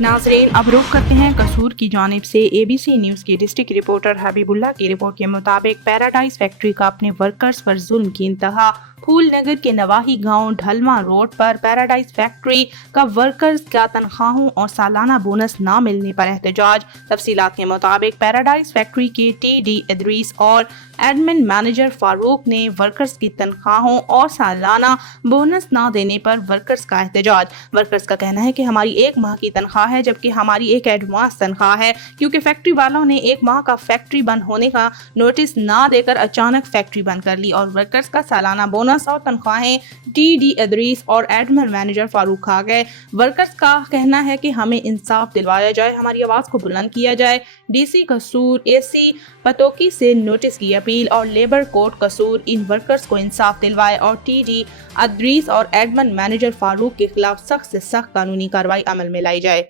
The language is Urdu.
ناظرین اب رخ کرتے ہیں قصور کی جانب سے اے بی سی نیوز کی ڈسٹرکٹ رپورٹر حبیب اللہ کی رپورٹ کے مطابق پیراڈائز فیکٹری کا اپنے ورکرز پر ظلم کی انتہا۔ پھول نگر کے نواحی گاؤں ڈھلواں روڈ پر پیراڈائز فیکٹری کا ورکرز کا تنخواہوں اور سالانہ بونس نہ ملنے پر احتجاج۔ تفصیلات کے مطابق پیراڈائز فیکٹری کے ٹی ڈی ادریس اور ایڈمن مینیجر فاروق نے ورکرز کی تنخواہوں اور سالانہ بونس نہ دینے پر ورکرز کا احتجاج۔ ورکرز کا کہنا ہے کہ ہماری ایک ماہ کی تنخواہ ہے جبکہ ہماری ایک ایڈوانس تنخواہ ہے، کیونکہ فیکٹری والوں نے ایک ماہ کا فیکٹری بند ہونے کا نوٹس نہ دے کر اچانک فیکٹری بند کر لی اور ورکرز کا سالانہ بونس اور تنخواہیں ٹی ڈی ادریس اور ایڈمن مینیجر فاروق کھا گئے۔ ورکرز کا کہنا ہے کہ ہمیں انصاف دلوایا جائے، ہماری آواز کو بلند کیا جائے۔ ڈی سی قصور اے سی پتوکی سے نوٹس کی اپیل اور لیبر کورٹ قصور ان ورکرز کو انصاف دلوائے اور ٹی ڈی ادریس اور ایڈمن مینیجر فاروق کے خلاف سخت سے سخت قانونی کارروائی عمل میں لائی جائے۔